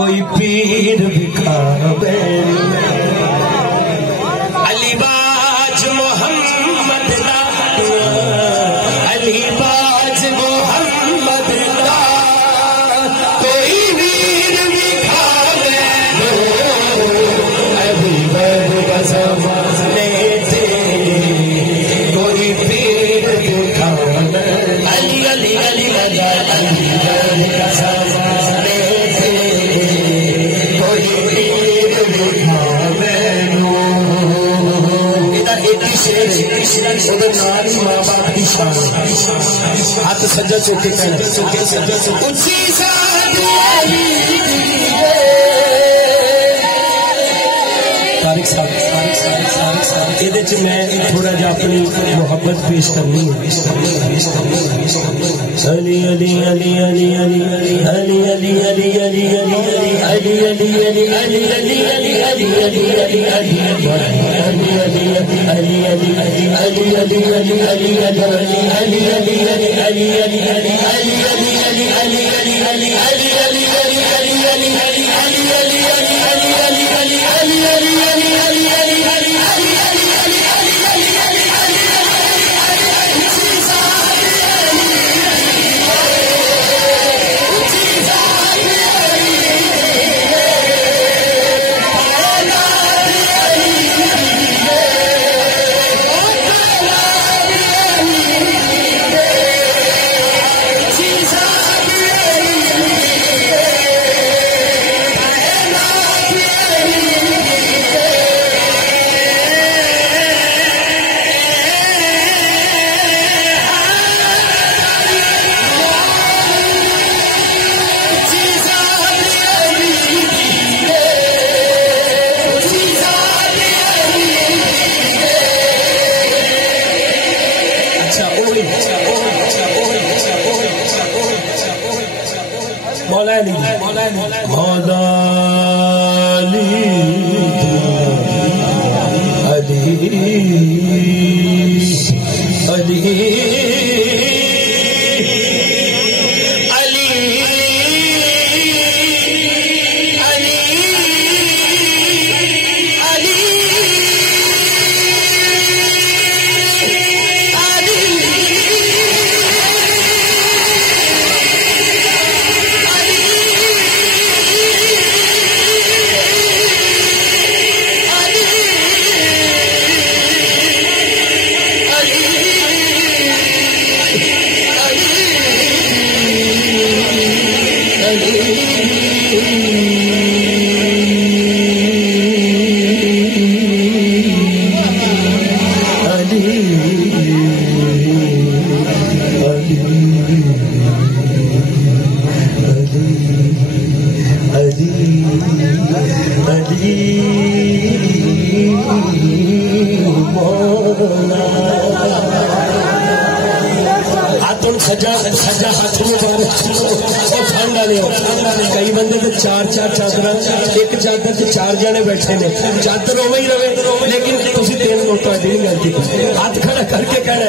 कोई पीर दिखावे अलीबाज मोहम्मद दा अलीबाज मोहम्मद दा कोई वीर दिखावे अलीबाज बसमाने थे कोई पीर दिखावे अली अली अली अली बसमाने मां बाप की शान हाथ सज्जा चौके तारिक साहब मैं थोड़ा जा अपनी मोहब्बत पेश करनी है अली अली अली अली अली अली अली अली अली अली अली अली अली अली अली अली अली अली अली कई बंदे तो चार चादर एक चादर से चार जने बैठे ने चादर उवें ही रवे लेकिन तुसी तीन लोग नहीं गलती हाथ खड़ा करके कहना